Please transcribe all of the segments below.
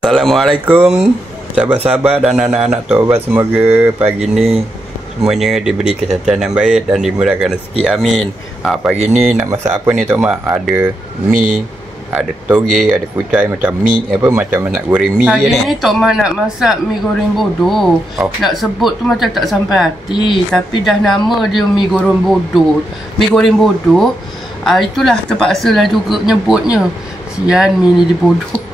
Assalamualaikum sahabat-sahabat dan anak-anak taubat. Semoga pagi ni semuanya diberi kesihatan yang baik dan dimurahkan rezeki, amin. Pagi ni nak masak apa ni Tok Mak? Ada mi, ada toge, ada kucai, macam mi macam nak goreng mi pagi ni. Pagi ni Tok Mak nak masak mi goreng bodoh. Nak sebut tu macam tak sampai hati, tapi dah nama dia mi goreng bodoh. Mi goreng bodoh, itulah terpaksalah juga nyebutnya. Sian mi ni dibodohkan.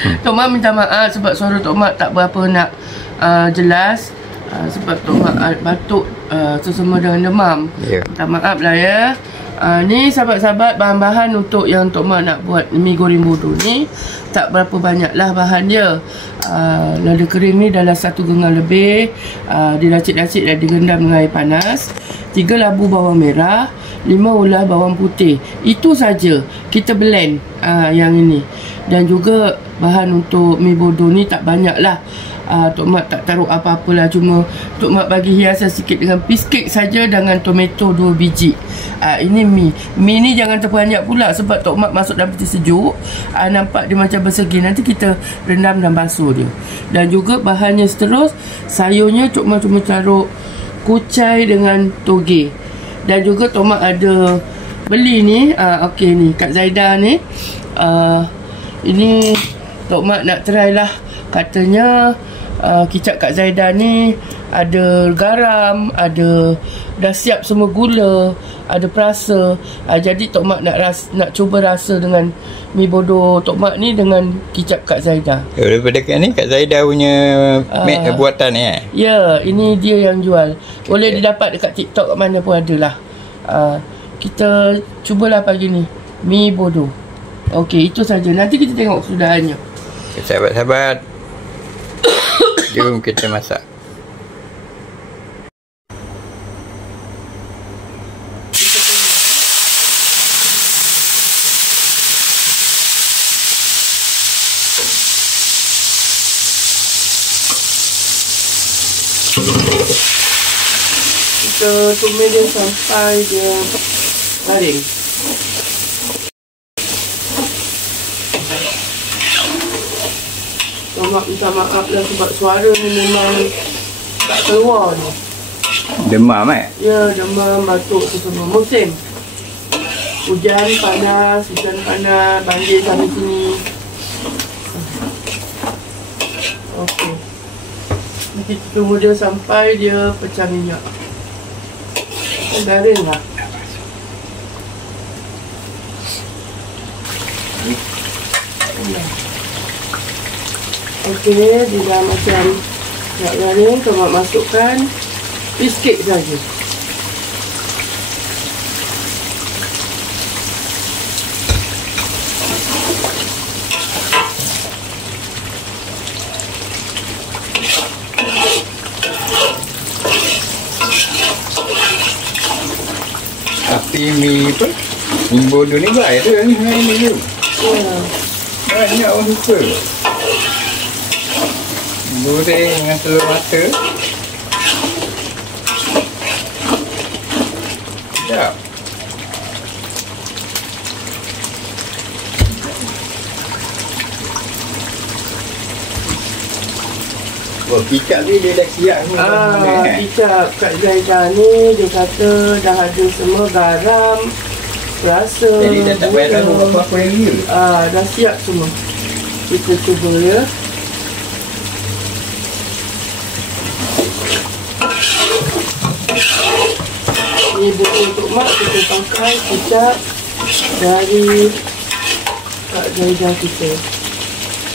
Tok Mak minta maaf sebab suara Tok Mak tak berapa nak jelas, sebab Tok Mak batuk sesama dengan demam. Minta maaf lah ya. Ni sahabat-sahabat, bahan-bahan untuk yang Tok Mak nak buat mi goreng bodoh ni tak berapa banyak lah bahan dia. Lada kering ni dalam 1 genggam lebih, diracik-racik dan direndam dengan air panas. 3 labu bawang merah, 5 ulas bawang putih. Itu saja. Kita blend yang ini. Dan juga bahan untuk mi bodoh ni tak banyak lah. Tok Mak tak taruh apa-apa lah. Cuma Tok Mak bagi hiasan sikit dengan biskit saja dengan tomato 2 biji. Ini mi. Mi ni jangan terperanjat pula sebab Tok Mak masuk dalam peti sejuk. Nampak dia macam bersegi. Nanti kita rendam dan basuh dia. Dan juga bahannya seterus, sayurnya Tok Mak cuma taruh kucai dengan toge. Dan juga Tok Mak ada beli ni, okey ni Kak Zaida ni. Ini Tok Mak nak try lah. Katanya kicap Kak Zaida ni ada garam, ada dah siap semua gula, ada perasa. Jadi Tok Mak nak cuba rasa dengan mi bodoh Tok Mak ni dengan kicap Kak Zaida. Daripada ni Kak Zaida punya make buatan ni Ya, ini dia yang jual. Boleh didapat dekat TikTok, kat mana pun ada lah. Kita cubalah pagi ni mi bodoh. Okey, itu saja. Nanti kita tengok kesudahannya. Sahabat-sahabat, jom kita masak. Kita tumis dia sampai dia garing. Mak minta maaf lah sebab suara ni memang tak keluar ni. Demam Ya, demam, batuk tu semua. Musim hujan panas, banjir sana sini. Okey, kita tunggu dia sampai dia pecah minyak. Garing lah. Okey, dia dah macam nak garing. Tok Mak masukkan biskit saja. Tapi mi bodoh ni viral ni hari ni tu. Banyak orang suka. Goreng dengan telur mata. Sedap. Kicap ni dia dah siap ni. Kicap Kak Zaida ni dia kata dah ada semua garam, perasa, jadi dah tak payah tahu apa-apa lagi. Dah siap semua. Kita cuba ya. Ni bodoh Tok Mak, kita pakai kicap dari Kak Zaida kita.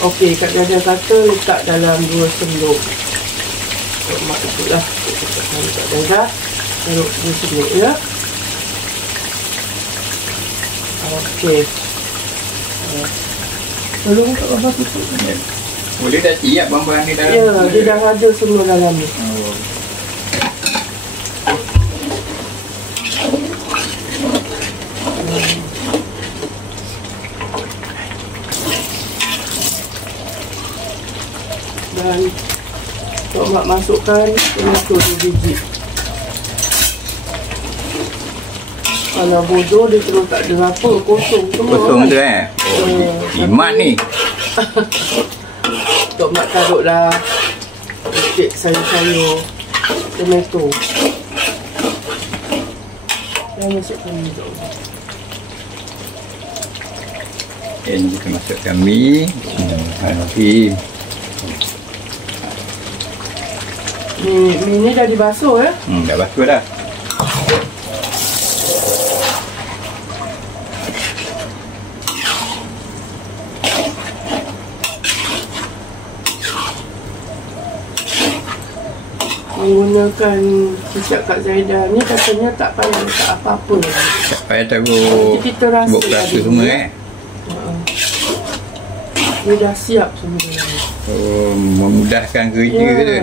Okey, Kak Zaida kata letak dalam 2 sendok. Tok Mak ikutlah. Kak Zaida taruh 2 sendok ya. Okey. Tolong Kak Bapa tutup. Boleh dah siap bahan-bahan ni dalam. Ya, dia dah ada semua dalam ni. Dan Tok Mak masukkan tomato 2 biji. Kalau bodoh dia terus tak ada apa, kosong semua. Kosong tu Oh, jimat ni. Tok Mak taruhlah sikit sayur-sayur tomato. Dan masukkan ni Tok Mak. Ini kita masukkan mi. Bismillahirrahmanirrahim. Mi ni dah dibasuh ya? Dah basuh dah. Menggunakan kicap Kak Zaidah ni katanya tak payah letak apa-apa. Tak payah taruh kita rasa bubuk kelapa semua Dia dah siap semua ni. Oh, memudahkan kerja tu.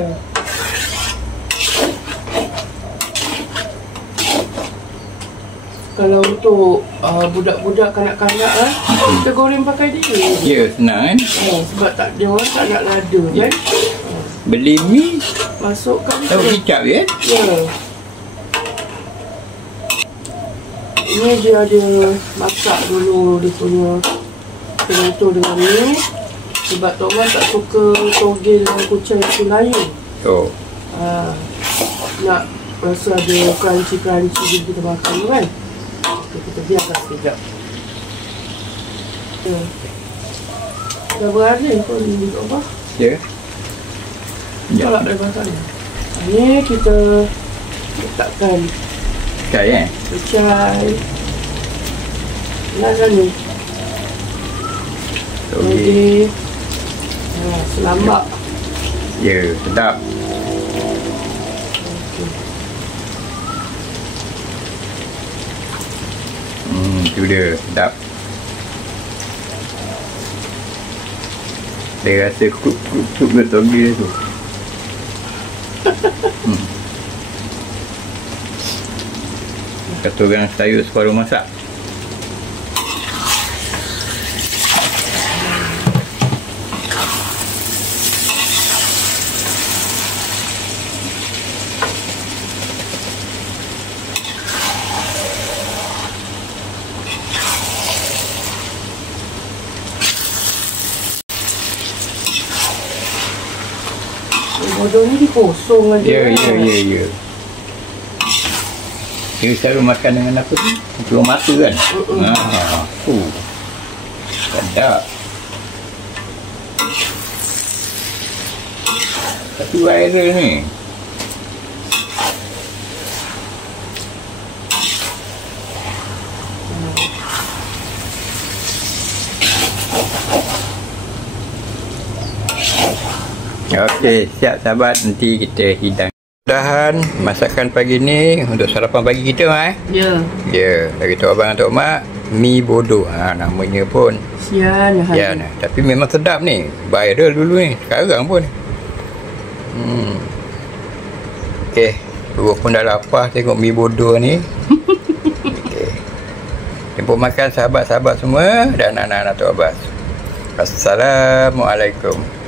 Kalau untuk budak-budak kanak-kanak kita goreng pakai dia. Ya, senang kan? Sebab tak dia orang tak nak lada kan. Beli mi, masukkan taruh kicap je. Ya. Ini dia ada masak dulu dia punya tomato dengan ni. Sebab Tok Mak tak suka togel dan kucai itu layu. Oh. Nak rasa ada crunchy-crunchy bila kita makan kan. Okay, kita biarkan sekejap. Ya. Dah berada pun ni Tok Mak. Ya. Tolak dari batangnya. Ni kita letakkan Kucai kucai. Nak ni. Okey. Selambak. Ya, sedap. Itu dia, sedap. Dia rasa kup-kup toge tu. Kata orang sayur separuh masak. Bodoh ni dikosong aja. Ya. Dia selalu makan dengan apa tu? Telur mata kan? Sedap. Tapi viral ni. Okey, siap sahabat, nanti kita hidang. Mudahan masakan pagi ni untuk sarapan pagi kita Ya. Ya, dari Tok Abang dan Tok Mak, mi bodoh. Namanya pun Sian. Tapi memang sedap ni. Viral dulu ni, sekarang pun. Okey, perut pun dah lapar tengok mi bodoh ni. Okey. Jemput makan sahabat-sahabat semua dan anak-anak Tok Abbas. Assalamualaikum.